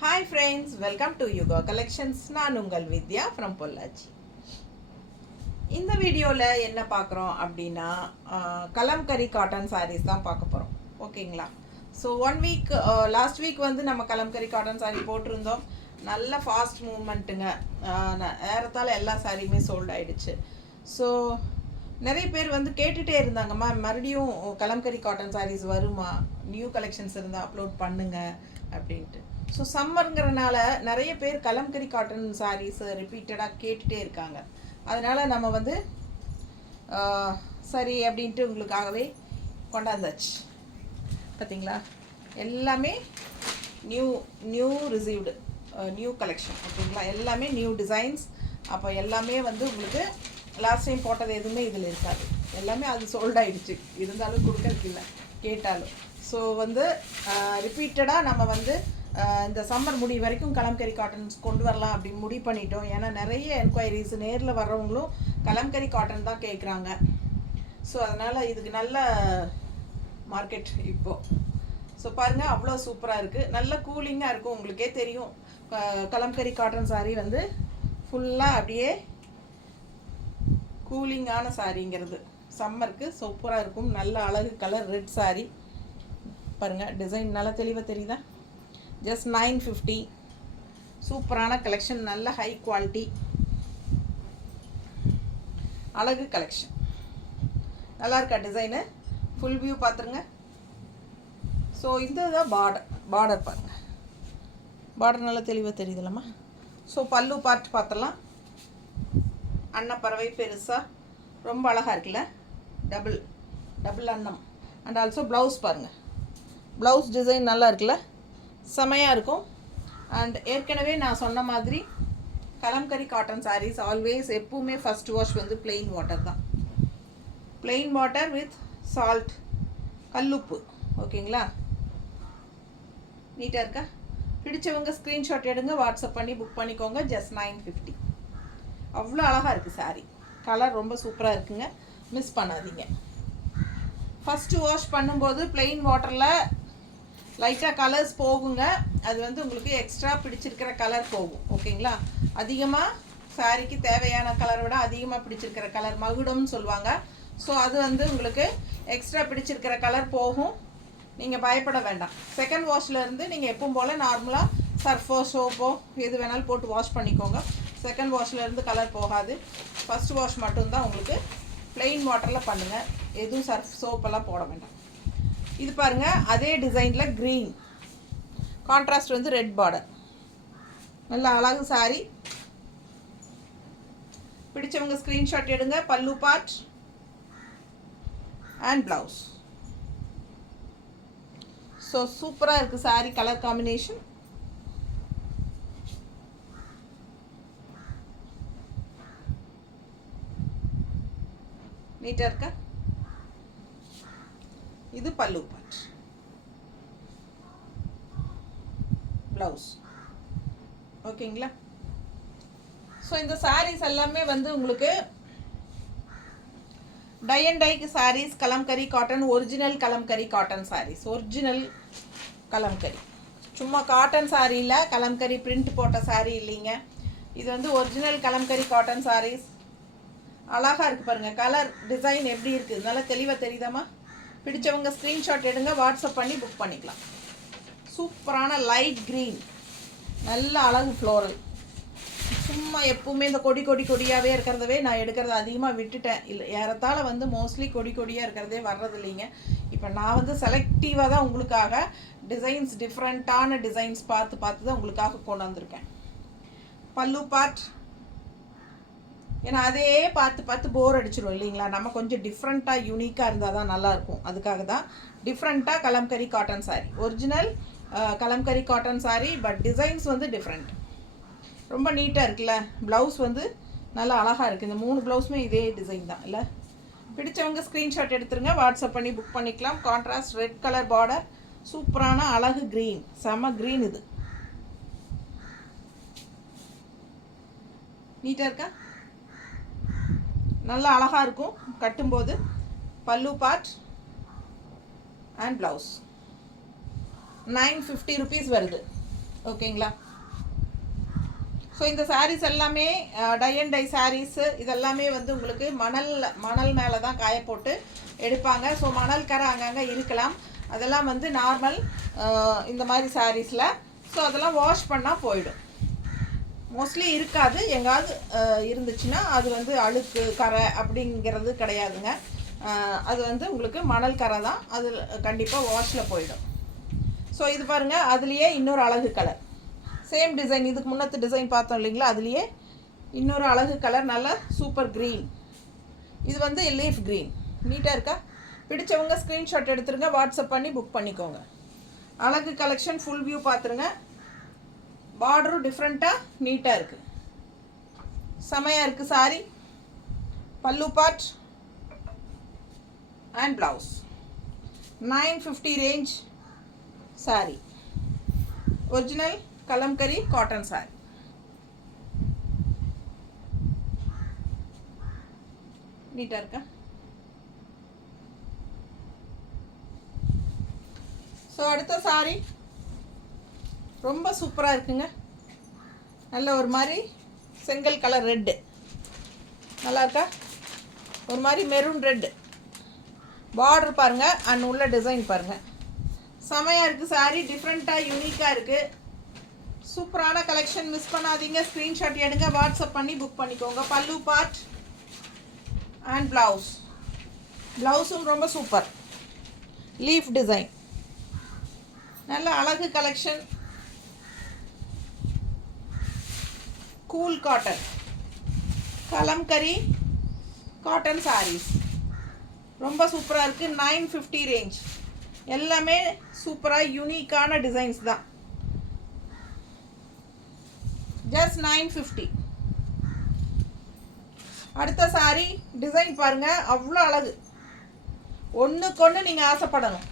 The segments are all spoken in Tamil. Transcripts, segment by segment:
Hi friends, welcome to Yuga Collections. நான் உங்கள் வித்யா from பொள்ளாச்சி. இந்த வீடியோவில் என்ன பார்க்குறோம் அப்படின்னா கலம்கரி காட்டன் சாரீஸ் தான் பார்க்க போகிறோம். ஓகேங்களா? ஸோ 1 வீக் லாஸ்ட் வீக் வந்து நம்ம கலம்கரி காட்டன் சாரீ போட்டிருந்தோம். நல்ல ஃபாஸ்ட் மூவ்மெண்ட்டுங்க. ஏறத்தாழ எல்லா சாரியுமே சோல்ட் ஆகிடுச்சு. ஸோ நிறைய பேர் வந்து கேட்டுகிட்டே இருந்தாங்கம்மா, மறுபடியும் கலம்கரி காட்டன் சாரீஸ் வருமா, நியூ கலெக்ஷன்ஸ் இருந்தால் அப்லோட் பண்ணுங்க அப்படின்ட்டு. ஸோ சம்மருங்கிறனால நிறைய பேர் கலம்கரி காட்டன் சாரீஸ் ரிப்பீட்டடாக கேட்டுகிட்டே இருக்காங்க. அதனால் நம்ம வந்து சரி அப்படின்ட்டு உங்களுக்காகவே கொண்டாந்தாச்சு. பார்த்தீங்களா, எல்லாமே நியூ ரிசீவ்டு நியூ கலெக்ஷன். ஓகேங்களா, எல்லாமே நியூ டிசைன்ஸ். அப்போ எல்லாமே வந்து உங்களுக்கு லாஸ்ட் டைம் போட்டது எதுவுமே இதில் இருக்காது. எல்லாமே அது சோல்ட் ஆகிடுச்சு. இருந்தாலும் கொடுக்கறதுக்கு இல்லை கேட்டாலும். ஸோ வந்து ரிப்பீட்டடாக நம்ம வந்து இந்த சம்மர் முடி வரைக்கும் கலம்கரி காட்டன்ஸ் கொண்டு வரலாம் அப்படின்னு முடிவு பண்ணிட்டோம். ஏன்னா நிறைய என்கொயரிஸ் நேரில் வர்றவங்களும் கலம்கரி காட்டன் தான் கேட்குறாங்க. ஸோ அதனால் இதுக்கு நல்ல மார்க்கெட் இப்போது. ஸோ பாருங்கள், அவ்வளோ சூப்பராக இருக்குது. நல்ல கூலிங்காக இருக்கும். உங்களுக்கே தெரியும், கலம்கரி காட்டன் சாரீ வந்து ஃபுல்லாக அப்படியே கூலிங்கான சாரிங்கிறது சம்மருக்கு சூப்பராக இருக்கும். நல்ல அழகு கலர் ரெட் சாரீ பாருங்கள். டிசைன் நல்லா தெளிவாக தெரியுதா? ஜஸ்ட் 950. சூப்பரான கலெக்ஷன், நல்ல ஹை குவாலிட்டி அழகு கலெக்ஷன். நல்லா இருக்கா டிசைனு? ஃபுல் வியூ பார்த்துருங்க. ஸோ இந்த தான் பார்டர் பாருங்கள். பார்டர் நல்லா தெளிவாக தெரியுதுல்லம்மா. ஸோ பல்லு பார்ட் பார்த்துடலாம். அன்னப்பறவை பெருசாக ரொம்ப அழகாக இருக்குல்ல, டபுள் அன்னம். அண்ட் ஆல்சோ ப்ளவுஸ் பாருங்கள். ப்ளவுஸ் டிசைன் நல்லா இருக்குல்ல, செமையாக இருக்கும். அண்ட் ஏற்கனவே நான் சொன்ன மாதிரி கலம்கரி காட்டன் சாரீஸ் ஆல்வேஸ் எப்பவுமே ஃபஸ்ட் வாஷ் வந்து பிளெயின் வாட்டர் தான். பிளெயின் வாட்டர் வித் சால்ட், கல்லுப்பு. ஓகேங்களா, நீட்டாக இருக்கா? பிடிச்சவங்க ஸ்க்ரீன்ஷாட் எடுங்க, வாட்ஸ்அப் பண்ணி புக் பண்ணிக்கோங்க. ஜஸ்ட் 950. அவ்வளோ அழகாக இருக்குது சாரீ. கலர் ரொம்ப சூப்பராக இருக்குங்க, மிஸ் பண்ணாதீங்க. ஃபஸ்ட்டு வாஷ் பண்ணும்போது பிளெயின் வாட்டரில் லைட்டாக கலர்ஸ் போகுங்க. அது வந்து உங்களுக்கு எக்ஸ்ட்ரா பிடிச்சிருக்கிற கலர் போகும். ஓகேங்களா, அதிகமாக சாரீக்கு தேவையான கலரை விட அதிகமாக பிடிச்சிருக்கிற கலர் மகுடம்னு சொல்லுவாங்க. ஸோ அது வந்து உங்களுக்கு எக்ஸ்ட்ரா பிடிச்சிருக்கிற கலர் போகும். நீங்கள் பயப்பட வேண்டாம். செகண்ட் வாஷ்லேருந்து நீங்கள் எப்பவும் போல் நார்மலாக சர்ஃபோ சோப்போ எது வேணாலும் போட்டு வாஷ் பண்ணிக்கோங்க. செகண்ட் வாஷ்லேருந்து கலர் போகாது. ஃபஸ்ட் வாஷ் மட்டும்தான் உங்களுக்கு ப்ளெயின் வாட்டரில் பண்ணுங்கள். எதுவும் சர்ஃப் சோப்பெல்லாம் போட வேண்டாம். இது பாருங்கள், அதே டிசைனில் க்ரீன் கான்ட்ராஸ்ட் வந்து ரெட் பார்டர். நல்ல அழகு சாரி. பிடிச்சவங்க ஸ்க்ரீன்ஷாட் எடுங்க. பல்லு பார்ட் அண்ட் ப்ளவுஸ். ஸோ சூப்பராக இருக்குது சாரி கலர் காம்பினேஷன். நீட்டாக இருக்கா? இது பல்லு பார்ட், ப்ளவுஸ். ஓகேங்களா? ஸோ இந்த சாரீஸ் எல்லாமே வந்து உங்களுக்கு டை அண்ட் டைக்கு saris. Kalamkari cotton, original Kalamkari cotton saris. Original Kalamkari, சும்மா காட்டன் சாரியில் கலம்கரி பிரிண்ட் போட்ட சாரீ இல்லைங்க. இது வந்து ஒரிஜினல் கலம்கரி காட்டன் சாரீஸ். அழகாக இருக்குது பாருங்கள். கலர் டிசைன் எப்படி இருக்குது, நல்லா தெளிவாக தெரியுதாம்மா? பிடிச்சவங்க ஸ்க்ரீன்ஷாட் எடுங்க, வாட்ஸ்அப் பண்ணி புக் பண்ணிக்கலாம். சூப்பரான லைட் க்ரீன், நல்ல அழகு ஃப்ளோரல். சும்மா எப்பவுமே இந்த கொடியாகவே இருக்கிறதவே நான் எடுக்கிறது அதிகமாக விட்டுட்டேன். இல்லை, ஏறத்தாழ வந்து மோஸ்ட்லி கொடியாக இருக்கிறதே வர்றது இல்லைங்க. இப்போ நான் வந்து செலக்டிவாக தான் உங்களுக்காக டிசைன்ஸ், டிஃப்ரெண்ட்டான டிசைன்ஸ் பார்த்து தான் உங்களுக்காக கொண்டு வந்திருக்கேன். பல்லு பார்ட், ஏன்னா அதே பார்த்து போர் அடிச்சிடும் இல்லைங்களா. நம்ம கொஞ்சம் டிஃப்ரெண்ட்டாக யூனிக்காக இருந்தால் தான் நல்லாயிருக்கும். அதுக்காக தான் டிஃப்ரெண்ட்டாக kalamkari cotton sari. Original Kalamkari cotton sari, but designs வந்து டிஃப்ரெண்ட். ரொம்ப நீட்டாக இருக்குல்ல. ப்ளவுஸ் வந்து நல்லா அழகாக இருக்குது. இந்த 3 ப்ளவுஸுமே இதே டிசைன் தான் இல்லை. பிடிச்சவங்க ஸ்க்ரீன்ஷாட் எடுத்துருங்க, வாட்ஸ்அப் பண்ணி புக் பண்ணிக்கலாம். கான்ட்ராஸ்ட் ரெட் கலர் பார்டர், சூப்பரான அழகு க்ரீன், செம க்ரீன். இது நீட்டாக இருக்கா? நல்லா அழகாக இருக்கும் கட்டும்போது. பல்லு பார்ட் அண்ட் ப்ளவுஸ். 950 rupees வருது. ஓகேங்களா. ஸோ இந்த சாரீஸ் எல்லாமே டை அண்ட் டை சாரீஸு இதெல்லாமே வந்து உங்களுக்கு மணல் மேலே தான் காய போட்டு எடுப்பாங்க. ஸோ மணல் கரை அங்கங்கே இருக்கலாம், அதெல்லாம் வந்து நார்மல் இந்த மாதிரி சாரீஸில். ஸோ அதெல்லாம் வாஷ் பண்ணால் போயிடும், மோஸ்ட்லி இருக்காது. எங்காவது இருந்துச்சுன்னா அது வந்து அழுக்கு கரை அப்படிங்கிறது கிடையாதுங்க. அது வந்து உங்களுக்கு மணல் கரை தான், அது கண்டிப்பாக வாஷில் போயிடும். ஸோ இது பாருங்கள், அதுலேயே இன்னொரு அழகு கலர், சேம் டிசைன், இதுக்கு முன்னத்து டிசைன் பார்த்தோம் இல்லைங்களா, அதுலேயே இன்னொரு அழகு கலர், நல்ல சூப்பர் க்ரீன். இது வந்து லீஃப் க்ரீன், நீட்டாக இருக்கா? பிடிச்சவங்க ஸ்க்ரீன்ஷாட் எடுத்துருங்க, வாட்ஸ்அப் பண்ணி புக் பண்ணிக்கோங்க. அழகு கலெக்ஷன் ஃபுல் வியூ பார்த்துருங்க. பார்டரும் டிஃப்ரெண்ட்டாக நீட்டாக இருக்குது, செமையாக இருக்குது சாரி. பல்லு part and blouse. 950 range sorry, original Kalamkari cotton sorry. நீட்டாக இருக்கா? ஸோ அடுத்த சாரி ரொம்ப சூப்பராக இருக்குங்க. நல்ல ஒரு மாதிரி செங்கல் கலர் ரெட்டு, நல்லா இருக்கா? ஒரு மாதிரி மெரூன் ரெட்டு பார்டர் பாருங்கள், அண்ட் உள்ள டிசைன் பாருங்கள், செமையாக இருக்குது சாரி. டிஃப்ரெண்ட்டாக யூனிக்காக இருக்குது, சூப்பரான கலெக்ஷன். மிஸ் பண்ணாதீங்க, ஸ்க்ரீன்ஷாட் எடுங்க, வாட்ஸ்அப் பண்ணி புக் பண்ணிக்கோங்க. பல்லு பார்ட் அண்ட் ப்ளவுஸ். ப்ளவுஸும் ரொம்ப சூப்பர், லீஃப் டிசைன், நல்ல அழகு collection. Cool cotton Kalamkari cotton sarees ரொம்ப சூப்பராக இருக்குது. 950 ரேஞ்ச், எல்லாமே சூப்பராக யூனிக்கான டிசைன்ஸ் தான். ஜஸ்ட் 950. அடுத்த சாரி டிசைன் பாருங்கள், அவ்வளோ அழகு, ஒன்றுக்கொன்று நீங்கள் ஆசைப்படணும்.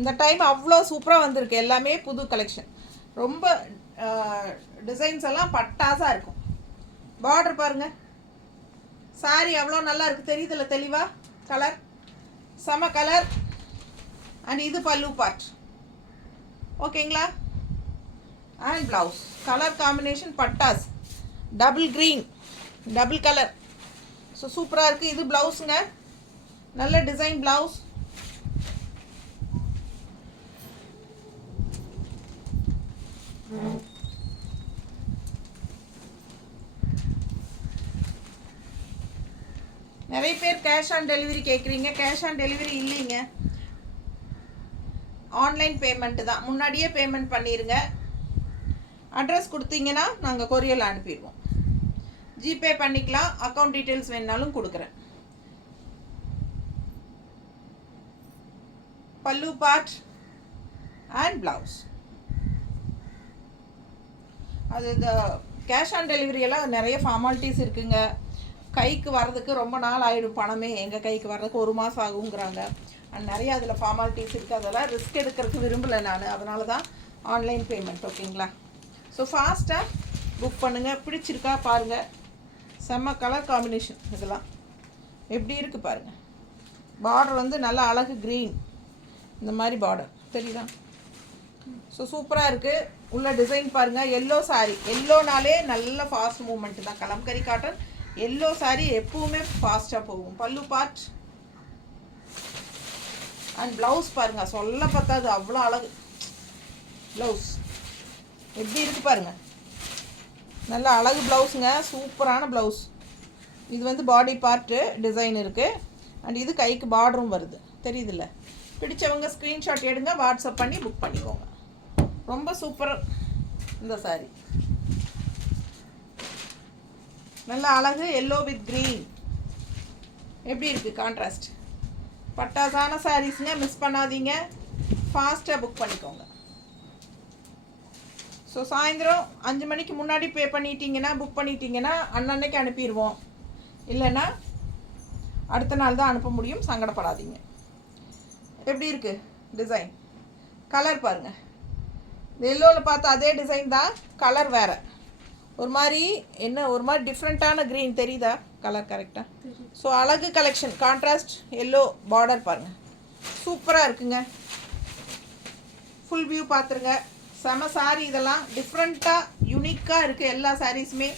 இந்த டைம் அவ்வளோ சூப்பராக வந்திருக்கு, எல்லாமே புது கலெக்ஷன். ரொம்ப டிசைன்ஸ் எல்லாம் பட்டாசாக இருக்கும். பார்டர் பாருங்கள், சாரி அவ்வளோ நல்லா இருக்குது, தெரியுதுல்ல தெளிவாக? கலர் செம கலர். அண்ட் இது பல்லு பார்ட், ஓகேங்களா? அண்ட் ப்ளவுஸ் கலர் காம்பினேஷன் பட்டாஸ், double green, double colour. So சூப்பராக இருக்குது. இது ப்ளவுஸுங்க, நல்ல டிசைன் ப்ளவுஸ். நிறைய பேர் கேஷ் ஆன் டெலிவரி கேட்குறீங்க. கேஷ் ஆன் டெலிவரி இல்லைங்க, ஆன்லைன் பேமெண்ட்டு தான். முன்னாடியே பேமெண்ட் பண்ணிடுங்க, அட்ரஸ் கொடுத்தீங்கன்னா நாங்கள் கொரியரில் அனுப்பிடுவோம். ஜிபே பண்ணிக்கலாம், அக்கௌண்ட் டீட்டெயில்ஸ் வேணுனாலும் கொடுக்குறேன். பல்லு பார்ட் அண்ட் ப்ளவுஸ். அது இந்த கேஷ் ஆன் டெலிவரியெல்லாம் நிறைய ஃபார்மாலிட்டிஸ் இருக்குங்க. கைக்கு வர்றதுக்கு ரொம்ப நாள் ஆகிடும், பணமே எங்கள் கைக்கு வர்றதுக்கு 1 மாதம் ஆகுங்கிறாங்க. அண்ட் நிறைய அதில் ஃபார்மாலிட்டிஸ் இருக்குது, அதெல்லாம் ரிஸ்க் எடுக்கிறதுக்கு விரும்பலை நான், அதனால தான் ஆன்லைன் பேமெண்ட். ஓகேங்களா? ஸோ ஃபாஸ்ட்டாக புக் பண்ணுங்கள். பிடிச்சிருக்கா பாருங்கள், செம்ம கலர் காம்பினேஷன். இதெல்லாம் எப்படி இருக்குது பாருங்கள். பார்டர் வந்து நல்லா அழகு க்ரீன், இந்த மாதிரி பார்டர் தெரியுதா? ஸோ சூப்பராக இருக்குது. உள்ள டிசைன் பாருங்கள், எல்லோ சாரீ. எல்லோனாலே நல்ல ஃபாஸ்ட் மூமெண்ட் தான். கலம்கரி காட்டன் எல்லோ சாரீ எப்பவுமே ஃபாஸ்ட்டாக போகும். பல்லு பார்ட் அண்ட் ப்ளவுஸ் பாருங்கள், சொல்ல பார்த்தாது அவ்வளோ அழகு. ப்ளவுஸ் எப்படி இருக்குது பாருங்கள், நல்ல அழகு ப்ளவுஸுங்க, சூப்பரான ப்ளவுஸ். இது வந்து பாடி பார்ட்டு டிசைன் இருக்குது, அண்ட் இது கைக்கு பார்டரும் வருது, தெரியுதுல்ல? பிடிச்சவங்க ஸ்க்ரீன்ஷாட் எடுங்க, வாட்ஸ்அப் பண்ணி புக் பண்ணிக்கோங்க. ரொம்ப சூப்பர் இந்த சாரீ, நல்ல அழகு. எல்லோ வித் க்ரீன் எப்படி இருக்குது கான்ட்ராஸ்ட். பட்டாசான சாரீஸுங்க, மிஸ் பண்ணாதீங்க, ஃபாஸ்ட்டாக புக் பண்ணிக்கோங்க. ஸோ சாயந்தரம் 5 மணிக்கு முன்னாடி பே பண்ணிட்டீங்கன்னா, புக் பண்ணிட்டீங்கன்னா அன்னன்னைக்கு அனுப்பிடுவோம், இல்லைன்னா அடுத்த நாள் தான் அனுப்ப முடியும், சங்கடப்படாதீங்க. எப்படி இருக்குது டிசைன், கலர் பாருங்கள். இந்த எல்லோவில் பார்த்தா அதே டிசைன் தான், கலர் வேறு. ஒரு மாதிரி என்ன, ஒரு மாதிரி டிஃப்ரெண்ட்டான க்ரீன் தெரியுதா? கலர் கரெக்டாக. ஸோ அழகு கலெக்ஷன், கான்ட்ராஸ்ட் எல்லோ பார்டர் பாருங்கள், சூப்பராக இருக்குங்க. ஃபுல் வியூ பார்த்துருங்க, செம சாரி. இதெல்லாம் டிஃப்ரெண்ட்டாக யூனிக்காக இருக்குது எல்லா சாரீஸுமே.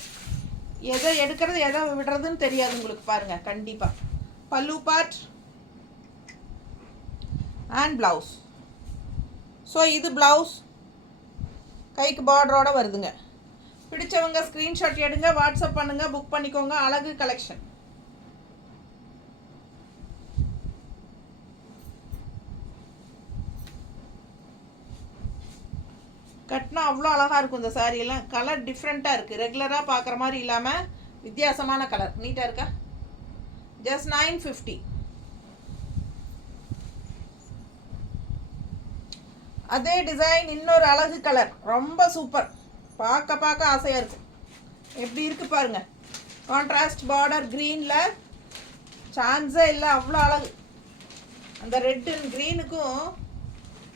எதை எடுக்கிறது எதை விடுறதுன்னு தெரியாது உங்களுக்கு. பாருங்கள் கண்டிப்பாக. பல்லு பார்ட் அண்ட் ப்ளவுஸ். ஸோ இது ப்ளவுஸ் கைக்கு பார்டரோட வருதுங்க. பிடிச்சவங்க ஸ்க்ரீன்ஷாட் எடுங்க, வாட்ஸ்அப் பண்ணுங்கள், புக் பண்ணிக்கோங்க. அழகு கலெக்ஷன். கட்டினா அவ்வளோ அழகாக இருக்கும் இந்த சாரியெல்லாம். கலர் டிஃப்ரெண்ட்டாக இருக்குது, ரெகுலராக பார்க்குற மாதிரி இல்லாமல் வித்தியாசமான கலர். நீட்டாக இருக்கா? ஜஸ்ட் 950. அதே டிசைன் இன்னொரு அழகு கலர், ரொம்ப சூப்பர். பார்க்க ஆசையாக இருக்கும். எப்படி இருக்குது பாருங்கள். கான்ட்ராஸ்ட் பார்டர் க்ரீனில் சான்ஸே இல்லை, அவ்வளோ அழகு. அந்த ரெட்டு க்ரீனுக்கும்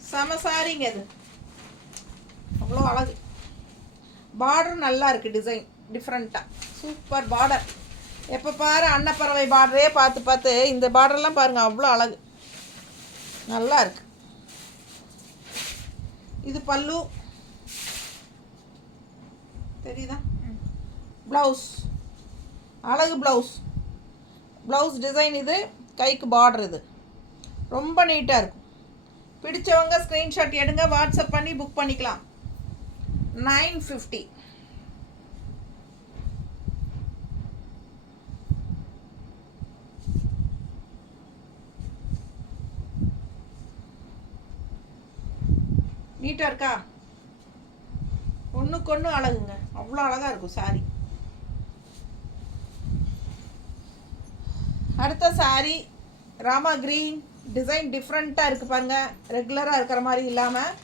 செம சாரிங்க அது, அவ்வளோ அழகு. பார்டர் நல்லா இருக்குது, டிசைன் டிஃப்ரெண்ட்டாக சூப்பர் பார்டர். எப்போ பாரு அன்னப்பறவை பார்டரே பார்த்து இந்த பார்டர்லாம் பாருங்கள், அவ்வளோ அழகு, நல்லா இருக்குது. இது பல்லு தெரியுதா? ப்ளவுஸ் அழகு ப்ளவுஸ். ப்ளவுஸ் டிசைன் இது, கைக்கு பார்டர் இது, ரொம்ப நீட்டாக இருக்கும். பிடிச்சவங்க ஸ்க்ரீன்ஷாட் எடுங்க, வாட்ஸ்அப் பண்ணி புக் பண்ணிக்கலாம். 950. நீட்டாக இருக்கா? ஒன்றுக்கு ஒன்று அழகுங்க, அவ்வளோ அழகாக இருக்கும் சாரி. அடுத்த சாரி ராமா க்ரீன். டிசைன் டிஃப்ரெண்ட்டாக இருக்குது பாருங்கள், ரெகுலராக இருக்கிற மாதிரி இல்லாமல்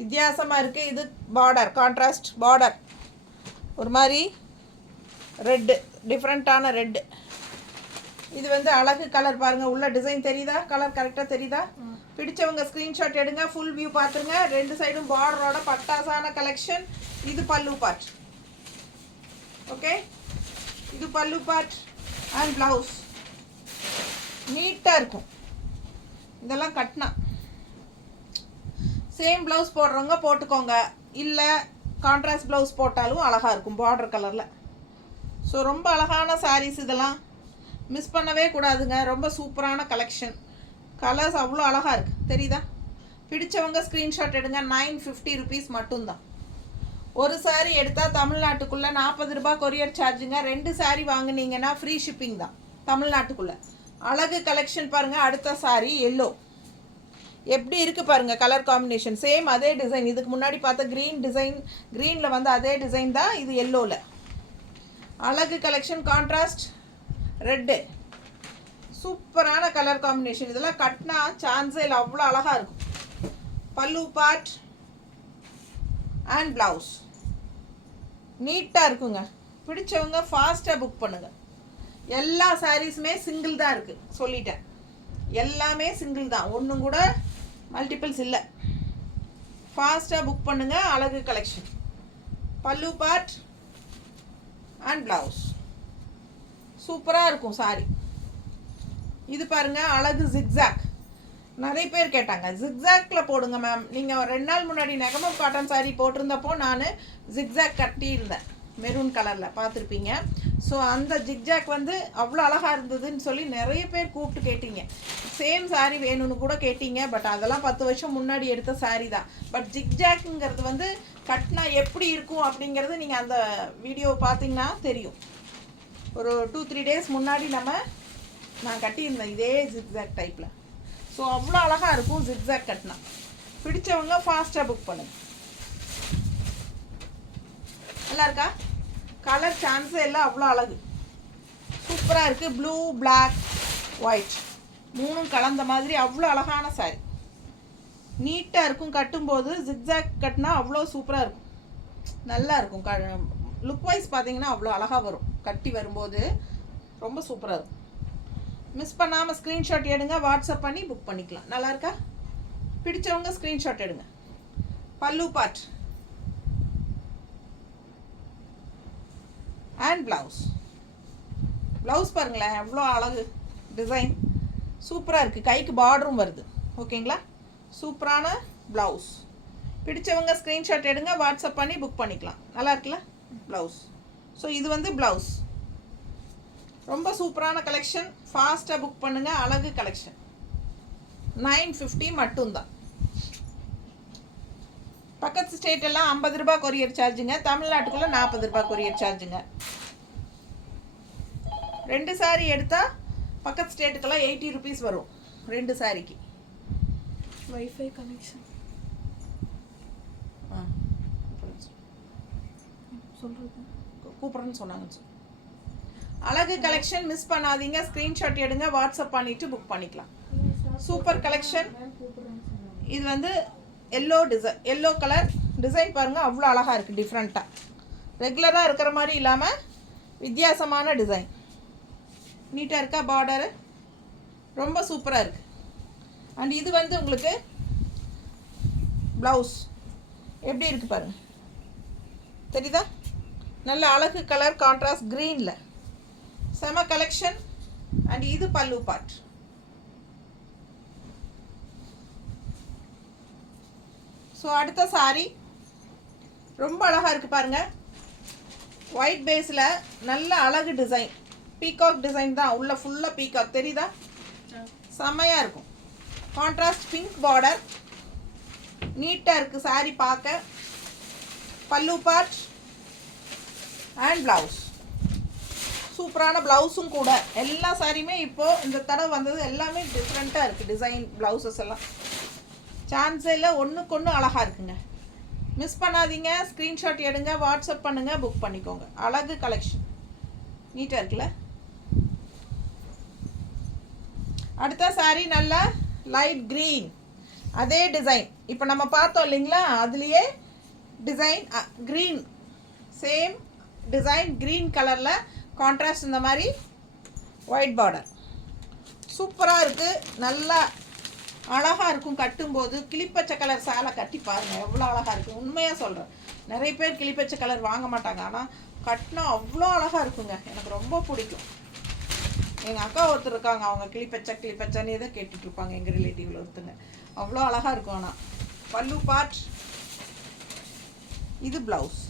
வித்தியாசமாக இருக்குது. இது பார்டர் கான்ட்ராஸ்ட் பார்டர், ஒரு மாதிரி ரெட்டு, டிஃப்ரெண்ட்டான ரெட்டு. இது வந்து அழகு கலர் பாருங்கள். உள்ள டிசைன் தெரியுதா? கலர் கரெக்டாக தெரியுதா? பிடிச்சவங்க ஸ்க்ரீன்ஷாட் எடுங்க, ஃபுல் வியூ பார்த்துருங்க. ரெண்டு சைடும் பார்டரோட பட்டாசான கலெக்ஷன். இது பல்லு பார்ட். ஓகே, இது பல்லு பார்ட் அண்ட் ப்ளவுஸ். நீட்டாக இருக்கும் இதெல்லாம் கட்டினா. சேம் ப்ளவுஸ் போடுறவங்க போட்டுக்கோங்க, இல்லை கான்ட்ராஸ்ட் ப்ளவுஸ் போட்டாலும் அழகாக இருக்கும் பார்டர் கலரில். ஸோ ரொம்ப அழகான சாரீஸ் இதெல்லாம், மிஸ் பண்ணவே கூடாதுங்க. ரொம்ப சூப்பரான கலெக்ஷன். கலர்ஸ் அவ்வளோ அழகாக இருக்குது, தெரியுதா? பிடிச்சவங்க ஸ்க்ரீன்ஷாட் எடுங்க. 950 ருபீஸ் மட்டும்தான். ஒரு சாரீ எடுத்தால் தமிழ்நாட்டுக்குள்ளே 40 ரூபா கொரியர் சார்ஜுங்க. 2 சாரீ வாங்கினீங்கன்னா ஃப்ரீ ஷிப்பிங் தான் தமிழ்நாட்டுக்குள்ளே. அழகு கலெக்ஷன் பாருங்கள். அடுத்த சாரீ எல்லோ, எப்படி இருக்குது பாருங்கள் கலர் காம்பினேஷன். சேம் அதே டிசைன், இதுக்கு முன்னாடி பார்த்த க்ரீன் டிசைன், க்ரீனில் வந்து அதே டிசைன் தான் இது எல்லோவில். அழகு கலெக்ஷன், கான்ட்ராஸ்ட் ரெட்டு, சூப்பரான கலர் காம்பினேஷன். இதெல்லாம் கட்டினா சான்ஸே இல்லை, அவ்வளோ அழகாக இருக்கும். பல்லு பார்ட் அண்ட் ப்ளவுஸ் நீட்டாக இருக்குங்க. பிடிச்சவங்க ஃபாஸ்ட்டாக புக் பண்ணுங்கள். எல்லா சாரீஸுமே சிங்கிள் தான் இருக்குது, சொல்லிட்டேன். எல்லாமே சிங்கிள் தான், ஒன்றும் கூட மல்டிபிள்ஸ் இல்லை. ஃபாஸ்ட்டாக புக் பண்ணுங்கள். அழகு கலெக்ஷன், பல்லு பார்ட் அண்ட் ப்ளவுஸ் சூப்பராக இருக்கும் சாரி. இது பாருங்கள் அழகு ஜிக்ஸாக். நிறைய பேர் கேட்டாங்க ஜிக்ஸாக்கில் போடுங்க மேம். நீங்கள் 2 நாள் முன்னாடி நெகமம் காட்டன் சாரீ போட்டிருந்தப்போ நான் ஜிக்ஸாக் கட்டியிருந்தேன், மெரூன் கலரில் பார்த்துருப்பீங்க. ஸோ அந்த ஜிக்ஜாக் வந்து அவ்வளோ அழகாக இருந்ததுன்னு சொல்லி நிறைய பேர் கூப்பிட்டு கேட்டீங்க. சேம் சாரீ வேணும்னு கூட கேட்டீங்க. பட் அதெல்லாம் 10 வருஷம் முன்னாடி எடுத்த சாரீ தான். பட் ஜிக்ஜாக்குங்கிறது வந்து கட்டினா எப்படி இருக்கும் அப்படிங்கிறது நீங்கள் அந்த வீடியோ பார்த்தீங்கன்னா தெரியும். ஒரு 2-3 டேஸ் முன்னாடி நான் கட்டியிருந்தேன் இதே ஜிக்ஸாக் டைப்பில். ஸோ அவ்வளோ அழகாக இருக்கும் ஜிக்ஸாக் கட்டினா. பிடிச்சவங்க ஃபாஸ்ட்டாக புக் பண்ணுங்கள். நல்லா இருக்கா? கலர் சான்ஸே எல்லாம் அவ்வளோ அழகு, சூப்பராக இருக்குது. ப்ளூ, பிளாக், ஒயிட் மூணும் கலந்த மாதிரி அவ்வளோ அழகான சாரி. நீட்டாக இருக்கும் கட்டும்போது. ஜிக்ஸாக் கட்டினா அவ்வளோ சூப்பராக இருக்கும், நல்லா இருக்கும். லுக் வைஸ் பார்த்தீங்கன்னா அவ்வளோ அழகாக வரும். கட்டி வரும்போது ரொம்ப சூப்பராக இருக்கும். மிஸ் பண்ணாமல் ஸ்க்ரீன்ஷாட் எடுங்க, வாட்ஸ்அப் பண்ணி புக் பண்ணிக்கலாம். நல்லா இருக்கா? பிடிச்சவங்க ஸ்க்ரீன்ஷாட் எடுங்க. பல்லு பார்ட் அண்ட் ப்ளவுஸ். ப்ளவுஸ் பாருங்களேன் எவ்வளோ அழகு டிசைன், சூப்பராக இருக்குது. கைக்கு பார்டரும் வருது. ஓகேங்களா? சூப்பரான ப்ளவுஸ். பிடிச்சவங்க ஸ்க்ரீன்ஷாட் எடுங்க, வாட்ஸ்அப் பண்ணி புக் பண்ணிக்கலாம். நல்லா இருக்குல்ல ப்ளவுஸ். ஸோ இது வந்து ப்ளவுஸ். ரொம்ப சூப்பரான கலெக்ஷன். ஃபாஸ்ட்டாக புக் பண்ணுங்கள். அழகு கலெக்ஷன். 950 மட்டும்தான். பக்கத்து ஸ்டேட் எல்லாம் 50 ரூபாய் கொரியர் சார்ஜுங்க. தமிழ்நாட்டுக்குள்ளே 40 ரூபாய் கொரியர் சார்ஜுங்க. 2 சாரீ எடுத்தால் பக்கத்து ஸ்டேட்டுக்கெல்லாம் 80 ருபீஸ் வரும் 2 சாரிக்கு. வைஃபை கனெக்ஷன் சொல்கிறது கூப்பிட்றேன்னு சொன்னாங்க. அழகு கலெக்ஷன் மிஸ் பண்ணாதீங்க. ஸ்க்ரீன்ஷாட் எடுங்க, வாட்ஸ்அப் பண்ணிவிட்டு புக் பண்ணிக்கலாம். Super collection. இது வந்து yellow design, yellow colour design பாருங்கள், அவ்வளோ அழகாக இருக்குது. டிஃப்ரெண்ட்டாக ரெகுலராக இருக்கிற மாதிரி இல்லாமல் வித்தியாசமான டிசைன். நீட்டாக இருக்கா? பார்டரு ரொம்ப சூப்பராக இருக்குது. அண்ட் இது வந்து உங்களுக்கு ப்ளவுஸ் எப்படி இருக்குது பாருங்கள், தெரியுதா? நல்ல அழகு கலர், கான்ட்ராஸ்ட் க்ரீனில் செம கலெக்ஷன். அண்ட் இது பல்லு பார்ட். ஸோ அடுத்த சாரி ரொம்ப அழகாக இருக்குது பாருங்கள். ஒயிட் பேஸில் நல்ல அழகு டிசைன், பீகாக் டிசைன் தான். உள்ள ஃபுல்லாக பீகாக் தெரியுதா? செம்மையாக இருக்கும். கான்ட்ராஸ்ட் பிங்க் பார்டர், நீட்டாக இருக்குது சாரி பார்க்க. பல்லு பார்ட் அண்ட் ப்ளவுஸ். சூப்பரான ப்ளவுஸும் கூட. எல்லா சாரியுமே இப்போது இந்த தடவை வந்தது எல்லாமே டிஃப்ரெண்ட்டாக இருக்குது. டிசைன் ப்ளவுசஸ் எல்லாம் சான்ஸே இல்லை, ஒன்றுக்கு ஒன்று அழகாக இருக்குங்க. மிஸ் பண்ணாதீங்க. ஸ்க்ரீன்ஷாட் எடுங்க, வாட்ஸ்அப் பண்ணுங்கள், புக் பண்ணிக்கோங்க. அழகு கலெக்ஷன். நீட்டாக இருக்குல்ல? அடுத்த சாரீ நல்லா லைட் க்ரீன், அதே டிசைன் இப்போ நம்ம பார்த்தோம் இல்லைங்களா, அதுலேயே design green, same design green கலரில் கான்ட்ராஸ்ட் இந்த மாதிரி ஒயிட் பார்டர். சூப்பராக இருக்குது. நல்லா அழகாக இருக்கும் கட்டும்போது. கிளிப்பச்சை கலர் சேலை கட்டி பாருங்கள், எவ்வளோ அழகாக இருக்குது. உண்மையாக சொல்கிறேன், நிறைய பேர் கிளிப்பச்சை கலர் வாங்க மாட்டாங்க, ஆனால் கட்டினா அவ்வளோ அழகாக இருக்குங்க. எனக்கு ரொம்ப பிடிக்கும். எங்கள் அக்கா ஒருத்தர் இருக்காங்க, அவங்க கிளிப்பச்சைன்னு தான் கேட்டுட்ருப்பாங்க. எங்கள் ரிலேட்டிவில் ஒருத்தங்க அவ்வளோ அழகாக இருக்கும். ஆனால் பல்லு பார்ட், இது ப்ளவுஸ்.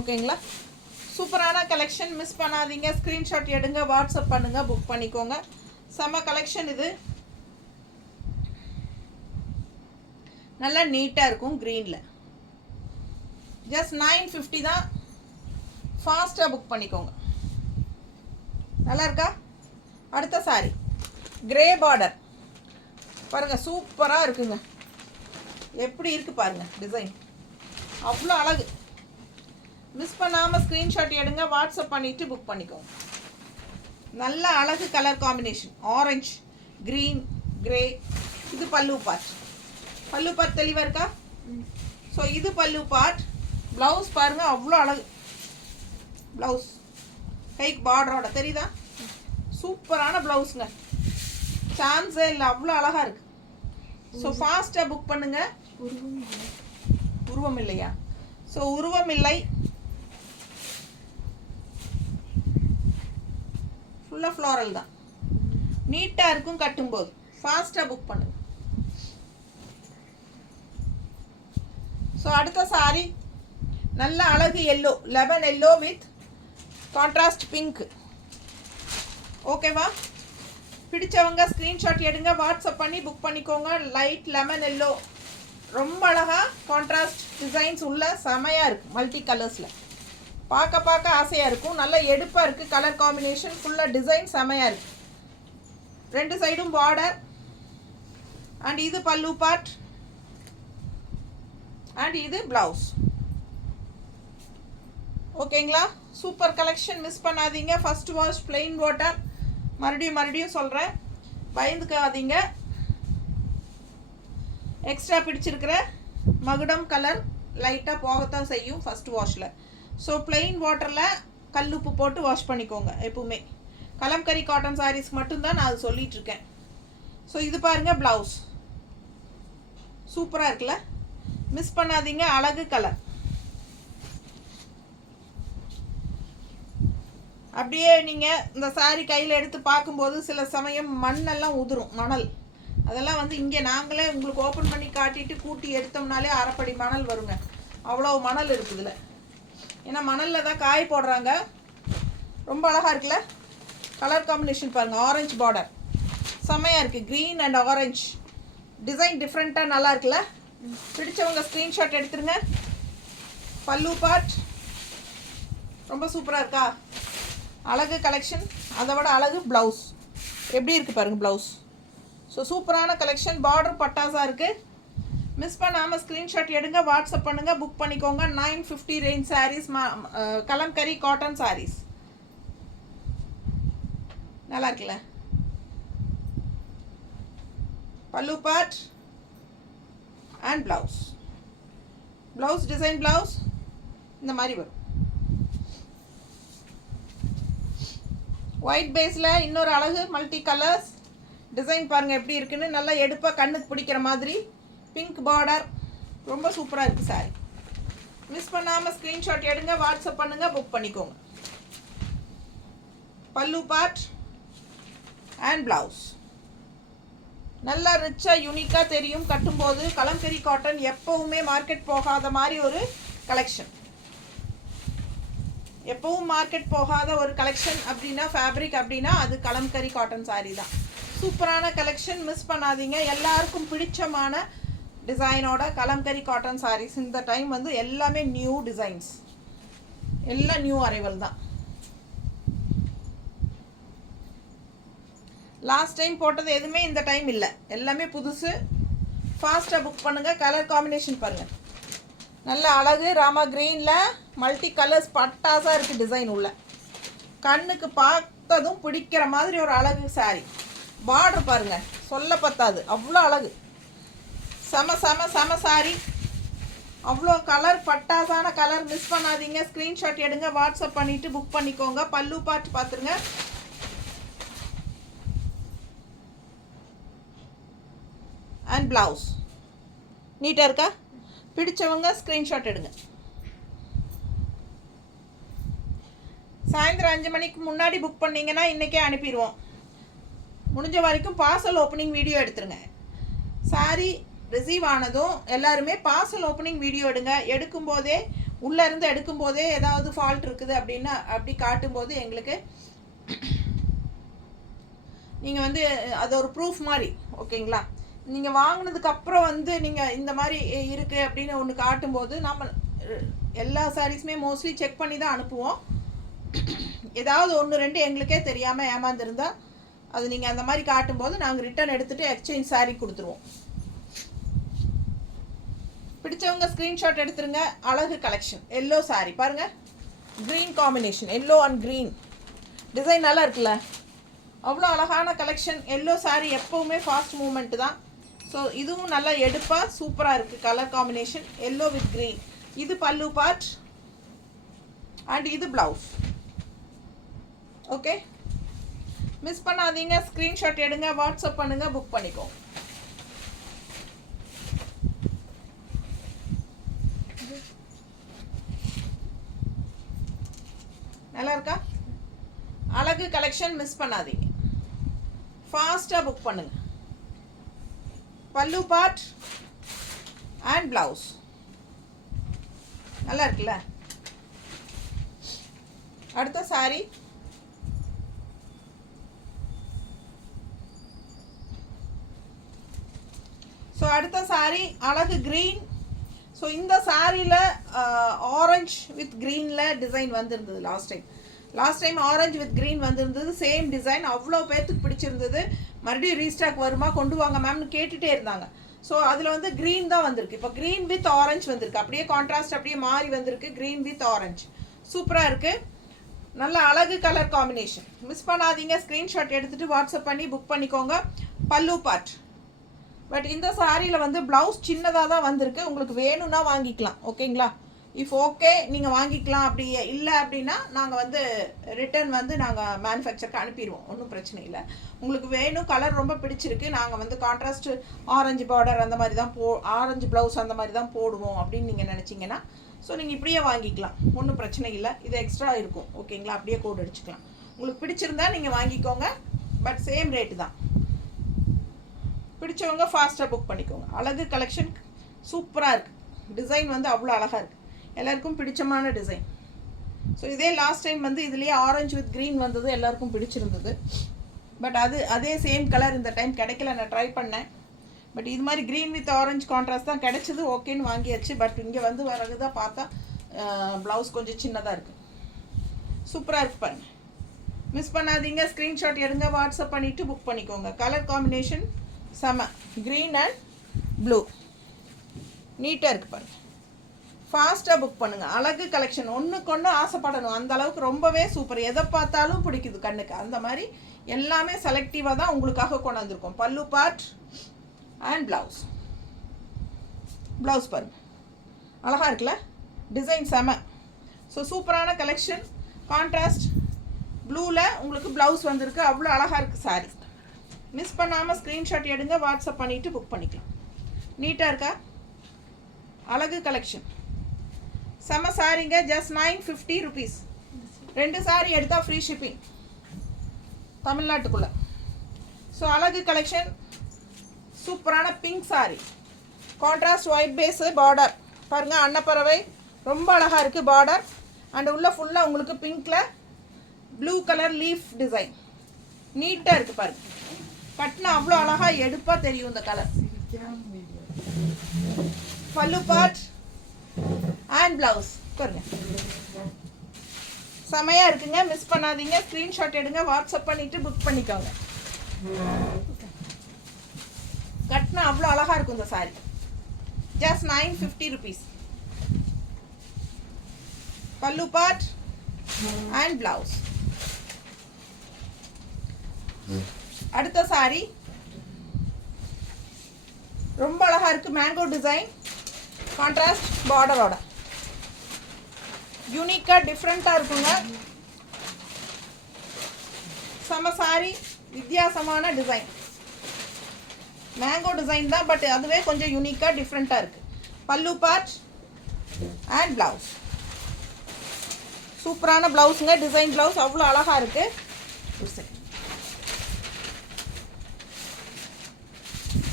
ஓகேங்களா? சூப்பரான கலெக்ஷன். மிஸ் பண்ணாதீங்க. ஸ்க்ரீன்ஷாட் எடுங்க, வாட்ஸ்அப் பண்ணுங்கள், புக் பண்ணிக்கோங்க. செம்ம கலெக்ஷன். இது நல்லா நீட்டாக இருக்கும் க்ரீனில். ஜஸ்ட் 950 தான். ஃபாஸ்ட்டாக புக் பண்ணிக்கோங்க. நல்லா இருக்கா? அடுத்த சாரி கிரே பார்டர் பாருங்கள், சூப்பராக இருக்குங்க. எப்படி இருக்குது பாருங்கள் டிசைன், அவ்வளோ அழகு. மிஸ் பண்ணாமல் ஸ்க்ரீன்ஷாட் எடுங்க, வாட்ஸ்அப் பண்ணிவிட்டு புக் பண்ணிக்கோங்க. நல்ல அழகு colour combination, orange, green, grey. இது பல்லு பார்ட். பல்லு பார்ட் தெளிவாக இருக்கா? ஸோ இது பல்லு பார்ட். ப்ளவுஸ் பாருங்கள், அவ்வளோ அழகு ப்ளவுஸ். கைக்கு பார்டரோட தெரியுதா? சூப்பரான ப்ளவுஸுங்க, சான்ஸே இல்லை, அவ்வளோ அழகாக இருக்குது. ஸோ ஃபாஸ்ட்டாக புக் பண்ணுங்கள். உருவம் இல்லையா? ஸோ உருவம் இல்லை, ஃபுல்லாக ஃப்ளோரல் தான். நீட்டாக இருக்கும் கட்டும்போது. ஃபாஸ்ட்டாக புக் பண்ணுங்கள். ஸோ அடுத்த சாரி நல்ல அழகு yellow, lemon yellow with contrast pink. ஓகேவா? பிடிச்சவங்க ஸ்க்ரீன்ஷாட் எடுங்க, வாட்ஸ்அப் பண்ணி புக் பண்ணிக்கோங்க. லைட் லெமன் எல்லோ, ரொம்ப அழகாக கான்ட்ராஸ்ட் டிசைன்ஸ் உள்ள செமையாக இருக்குது. மல்டி கலர்ஸில் பார்க்க ஆசையாக இருக்கும். நல்ல எடுப்பாக இருக்குது. கலர் காம்பினேஷன் ஃபுல்லாக டிசைன் செமையாக இருக்குது. 2 சைடும் பார்டர். அண்ட் இது பல்லு பார்ட் அண்ட் இது ப்ளவுஸ். ஓகேங்களா? Super collection. மிஸ் பண்ணாதீங்க. First wash plain water. மறுபடியும் சொல்கிறேன், பயந்துக்காதீங்க. எக்ஸ்ட்ரா பிடிச்சிருக்கிற மகுடம் கலர் லைட்டாக போகத்தான் செய்யும் ஃபஸ்ட் வாஷில். ஸோ பிளெயின் வாட்டரில் கல்லுப்பு போட்டு வாஷ் பண்ணிக்கோங்க எப்பவுமே. கலம்கரி காட்டன் சாரீஸ்க்கு மட்டும்தான் நான் அது சொல்லிகிட்ருக்கேன். ஸோ இது பாருங்கள் ப்ளவுஸ், சூப்பராக இருக்குல்ல? மிஸ் பண்ணாதீங்க. அழகு கலர். அப்படியே நீங்கள் இந்த சாரீ கையில் எடுத்து பார்க்கும்போது சில சமயம் மண்ணெல்லாம் உதிரும், மணல். அதெல்லாம் வந்து இங்கே நாங்களே உங்களுக்கு ஓப்பன் பண்ணி காட்டிட்டு கூட்டி எடுத்தோம்னாலே அரைப்படி மணல் வருங்க. அவ்வளோ மணல் இருக்குதுல. ஏன்னா மணலில் தான் காய போடுறாங்க. ரொம்ப அழகாக இருக்குல்ல. கலர் காம்பினேஷன் பாருங்கள். ஆரஞ்சு பார்டர் செம்மையாக இருக்குது. க்ரீன் அண்ட் ஆரஞ்ச் டிசைன் டிஃப்ரெண்ட்டாக நல்லா இருக்குல்ல. பிடிச்சவங்க ஸ்க்ரீன்ஷாட் எடுத்துருங்க. பல்லு பார்ட் ரொம்ப சூப்பராக இருக்கா. அழகு கலெக்ஷன். அதை விட அழகு ப்ளவுஸ் எப்படி இருக்குது பாருங்கள். ப்ளவுஸ் ஸோ சூப்பரான கலெக்ஷன். பார்டர் பட்டாஸாக இருக்குது. மிஸ் பண்ணாமல் ஸ்க்ரீன்ஷாட் எடுங்க, வாட்ஸ்அப் பண்ணுங்கள், புக் பண்ணிக்கோங்க. 950 ரேஞ்ச் சாரீஸ், கலம்கரி காட்டன் சாரீஸ். நல்லா இருக்குல்ல. பல்லு part and blouse. Blouse design blouse இந்த மாதிரி வரும். ஒயிட் பேஸில் இன்னொரு அழகு மல்டி கலர்ஸ் டிசைன் பாருங்கள் எப்படி இருக்குன்னு. நல்லா எடுப்பாக கண்ணுக்கு பிடிக்கிற மாதிரி பிங்க் பார்டர் ரொம்ப சூப்பராக இருக்குது சாரி. மிஸ் பண்ணாமல் ஸ்க்ரீன்ஷாட் எடுங்க, வாட்ஸ்அப் பண்ணுங்கள், புக் பண்ணிக்கோங்க. பல்லு பார்ட் அண்ட் ப்ளவுஸ் நல்லா ரிச்சாக யூனிக்காக தெரியும் கட்டும்போது. கலம்கரி காட்டன் எப்போவுமே மார்க்கெட் போகாத மாதிரி ஒரு கலெக்ஷன். எப்பவும் மார்க்கெட் போகாத ஒரு கலெக்ஷன் அப்படின்னா ஃபேப்ரிக் அப்படின்னா அது கலம்கரி காட்டன் சாரீ தான். சூப்பரான கலெக்ஷன், மிஸ் பண்ணாதீங்க. எல்லாருக்கும் பிடிச்சமான டிசைனோட கலம்கரி காட்டன் சாரீஸ். இந்த டைம் வந்து எல்லாமே நியூ டிசைன்ஸ், எல்லாம் நியூ அரைவல் தான். லாஸ்ட் டைம் போட்டது எதுவுமே இந்த டைம் இல்லை, எல்லாமே புதுசு. ஃபாஸ்ட்டாக புக் பண்ணுங்கள். கலர் காம்பினேஷன் பாருங்கள். நல்ல அழகு ராமா க்ரீனில் மல்டி கலர்ஸ் பட்டாஸாக இருக்குது டிசைன் உள்ள. கண்ணுக்கு பார்த்ததும் பிடிக்கிற மாதிரி ஒரு அழகு சாரி. பார்டர் பாருங்கள், சொல்ல பத்தாது அவ்வளோ அழகு. செம செம செம சாரி. அவ்வளோ கலர் பட்டாஸான கலர். மிஸ் பண்ணாதீங்க. ஸ்க்ரீன்ஷாட் எடுங்க, வாட்ஸ்அப் பண்ணிவிட்டு புக் பண்ணிக்கோங்க. பல்லு பார்த்து பார்த்துருங்க. அண்ட் ப்ளவுஸ் நீட்டாக இருக்கா. பிடிச்சவங்க ஸ்க்ரீன்ஷாட் எடுங்க. சாயந்தரம் 5 மணிக்கு முன்னாடி புக் பண்ணிங்கன்னா இன்றைக்கே அனுப்பிடுவோம். முடிஞ்ச வரைக்கும் பார்சல் ஓப்பனிங் வீடியோ எடுத்துருங்க. சாரி ரிசீவ் ஆனதும் எல்லாருமே பார்சல் ஓப்பனிங் வீடியோ எடுங்க. எடுக்கும்போதே உள்ளேருந்து எடுக்கும்போதே ஏதாவது ஃபால்ட் இருக்குது அப்படின்னா அப்படி காட்டும்போது எங்களுக்கு நீங்கள் வந்து அது ஒரு ப்ரூஃப் மாதிரி, ஓகேங்களா. நீங்கள் வாங்கினதுக்கப்புறம் வந்து நீங்கள் இந்த மாதிரி இருக்குது அப்படின்னு ஒன்று காட்டும்போது நம்ம எல்லா சாரீஸுமே மோஸ்ட்லி செக் பண்ணி தான் அனுப்புவோம். ஏதாவது 1-2 எங்களுக்கே தெரியாமல் ஏமாந்துருந்தால் அது நீங்கள் அந்த மாதிரி காட்டும்போது நாங்கள் ரிட்டர்ன் எடுத்துகிட்டு எக்ஸ்சேஞ்ச் சாரீ கொடுத்துருவோம். பிடிச்சவங்க ஸ்க்ரீன்ஷாட் எடுத்துருங்க. அழகு கலெக்ஷன். எல்லோ சாரீ பாருங்கள், green combination, yellow and green design நல்லா இருக்குல்ல. அவ்வளோ அழகான கலெக்ஷன். எல்லோ சாரீ எப்போவுமே ஃபாஸ்ட் மூமெண்ட்டு தான். ஸோ இதுவும் நல்லா எடுப்பாக சூப்பராக இருக்குது. Colour combination yellow with green. இது பல்லு பார்ட் அண்ட் இது ப்ளவுஸ். ஓகே, மிஸ் பண்ணாதீங்க. ஸ்க்ரீன்ஷாட் எடுங்க, வாட்ஸ்அப் பண்ணுங்கள், புக் பண்ணிக்கோங்க. நல்லா இருக்கா. அழகு கலெக்ஷன், மிஸ் பண்ணாதீங்க. ஃபாஸ்ட்டாக புக் பண்ணுங்க. பல்லு பார்ட் அண்ட் ப்ளவுஸ் நல்லா இருக்குல்ல. அடுத்த சாரி ஸோ அடுத்த சாரி அழகு க்ரீன். ஸோ இந்த சாரியில் ஆரஞ்ச் வித் க்ரீனில் டிசைன் வந்திருந்தது last time orange with green வந்திருந்தது. சேம் டிசைன் அவ்வளோ பேர்த்துக்கு பிடிச்சிருந்தது. மறுபடியும் ரீஸ்டாக் வருமா, கொண்டு வாங்க மேம்னு கேட்டுகிட்டே இருந்தாங்க. ஸோ அதில் வந்து க்ரீன் தான் வந்திருக்கு. இப்போ க்ரீன் வித் ஆரஞ்ச் வந்திருக்கு. அப்படியே கான்ட்ராஸ்ட் அப்படியே மாறி வந்திருக்கு. க்ரீன் வித் ஆரஞ்ச் சூப்பராக இருக்குது. நல்ல அழகு கலர் காம்பினேஷன். மிஸ் பண்ணாதீங்க. ஸ்க்ரீன்ஷாட் எடுத்துகிட்டு வாட்ஸ்அப் பண்ணி புக் பண்ணிக்கோங்க. பல்லு பார்ட். பட் இந்த சாரியில் வந்து ப்ளவுஸ் சின்னதாக தான் வந்திருக்கு. உங்களுக்கு வேணும்னா வாங்கிக்கலாம், ஓகேங்களா. இஃப் ஓகே நீங்கள் வாங்கிக்கலாம். அப்படி இல்லை அப்படின்னா நாங்கள் வந்து ரிட்டர்ன் வந்து நாங்கள் மேனுஃபேக்சருக்கு அனுப்பிடுவோம். ஒன்றும் பிரச்சனை இல்லை. உங்களுக்கு வேணும், கலர் ரொம்ப பிடிச்சிருக்கு, நாங்கள் வந்து கான்ட்ராஸ்ட் ஆரஞ்சு பார்டர் அந்த மாதிரி தான் ஆரஞ்சு ப்ளவுஸ் அந்த மாதிரி தான் போடுவோம் அப்படின்னு நீங்கள் நினச்சிங்கன்னா ஸோ நீங்கள் இப்படியே வாங்கிக்கலாம். ஒன்றும் பிரச்சனை இல்லை. இது எக்ஸ்ட்ரா இருக்கும், ஓகேங்களா. அப்படியே கோட் அடிச்சுக்கலாம். உங்களுக்கு பிடிச்சிருந்தா நீங்கள் வாங்கிக்கோங்க. பட் சேம் ரேட்டு தான். பிடிச்சவங்க ஃபாஸ்ட்டாக புக் பண்ணிக்கோங்க. அழகு கலெக்ஷன் சூப்பராக இருக்குது. டிசைன் வந்து அவ்வளோ அழகாக இருக்குது. எல்லாருக்கும் பிடிச்சமான டிசைன். ஸோ இதே லாஸ்ட் டைம் வந்து இதுலேயே ஆரஞ்சு வித் க்ரீன் வந்தது, எல்லாருக்கும் பிடிச்சிருந்தது. பட் அதே சேம் கலர் இந்த டைம் கிடைக்கல. நான் ட்ரை பண்ணேன். பட் இது மாதிரி க்ரீன் வித் ஆரஞ்சு கான்ட்ராஸ்ட் தான் கிடச்சிது. ஓகேன்னு வாங்கியாச்சு. பட் இங்கே வந்து வரது தான் பார்த்தா ப்ளவுஸ் கொஞ்சம் சின்னதாக இருக்குது. சூப்பராக இருக்குது பாருங்கள். மிஸ் பண்ணாதீங்க. ஸ்க்ரீன்ஷாட் எடுங்க, வாட்ஸ்அப் பண்ணிவிட்டு புக் பண்ணிக்கோங்க. கலர் காம்பினேஷன் செம. க்ரீன் அண்ட் ப்ளூ நீட்டாக இருக்குது பாருங்கள். ஃபாஸ்ட்டாக புக் பண்ணுங்கள். அழகு கலெக்ஷன் ஒன்றுக்கு ஒன்று ஆசைப்படணும். அந்த அளவுக்கு ரொம்பவே சூப்பர். எதை பார்த்தாலும் பிடிக்குது கண்ணுக்கு. அந்த மாதிரி எல்லாமே செலக்டிவாக தான் உங்களுக்காக கொண்டு வந்திருக்கோம். பல்லு பார்ட் அண்ட் ப்ளவுஸ். ப்ளவுஸ் பாருங்கள் அழகாக இருக்குல்ல, டிசைன் செம. ஸோ சூப்பரான கலெக்ஷன். கான்ட்ராஸ்ட் ப்ளூவில் உங்களுக்கு ப்ளவுஸ் வந்திருக்கு. அவ்வளோ அழகாக இருக்குது சாரீ. மிஸ் பண்ணாமல் ஸ்க்ரீன்ஷாட் எடுங்க, வாட்ஸ்அப் பண்ணிவிட்டு புக் பண்ணிக்கலாம். நீட்டாக இருக்கா? அழகு கலெக்ஷன் செம சாரீங்க. Just 950 rupees. 2 சாரீ எடுத்தால் ஃப்ரீ ஷிப்பிங் தமிழ்நாட்டுக்குள்ளே. ஸோ அழகு கலெக்ஷன் சூப்பரான pink saree. Contrast white base, border பாருங்கள் அன்னப்பறவை ரொம்ப அழகாக இருக்குது பார்டர். அண்ட் உள்ள ஃபுல்லாக உங்களுக்கு பிங்க்கில் ப்ளூ கலர் லீஃப் டிசைன் நீட்டாக இருக்குது பாருங்கள். கட்டினா அவ்வளோ அழகாக எடுப்பாக தெரியும் இந்த கலர். பல்லு பார்ட் அண்ட் ப்ளவுஸ் பாருங்க செமையாக இருக்குங்க. மிஸ் பண்ணாதீங்க. ஸ்க்ரீன்ஷாட் எடுங்க, வாட்ஸ்அப் பண்ணிவிட்டு புக் பண்ணிக்கோங்க. கட்டினா அவ்வளோ அழகாக இருக்கும் இந்த சாரி. Just 950 rupees. பல்லு பார்ட் அண்ட் ப்ளவுஸ். அடுத்த சாரி ரொம்ப அழகாக இருக்குது. மேங்கோ டிசைன், கான்ட்ராஸ்ட் பார்டரோட யூனிக்காக டிஃப்ரெண்ட்டாக இருக்குங்க. செம சாரி, வித்தியாசமான டிசைன். மேங்கோ டிசைன் தான், பட் அதுவே கொஞ்சம் யூனிக்காக டிஃப்ரெண்ட்டாக இருக்குது. பல்லு பார்ட் அண்ட் ப்ளவுஸ். சூப்பரான ப்ளவுஸுங்க. டிசைன் ப்ளவுஸ் அவ்வளோ அழகாக இருக்குது.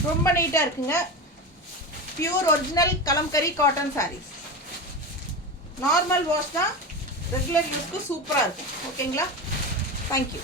ரொம்ப நீட்டாக இருக்குங்க. Pure original Kalamkari cotton sarees. Normal wash தான், ரெகுலர் யூஸ்க்கு சூப்பராக இருக்கும். ஓகேங்களா? தேங்க்யூ.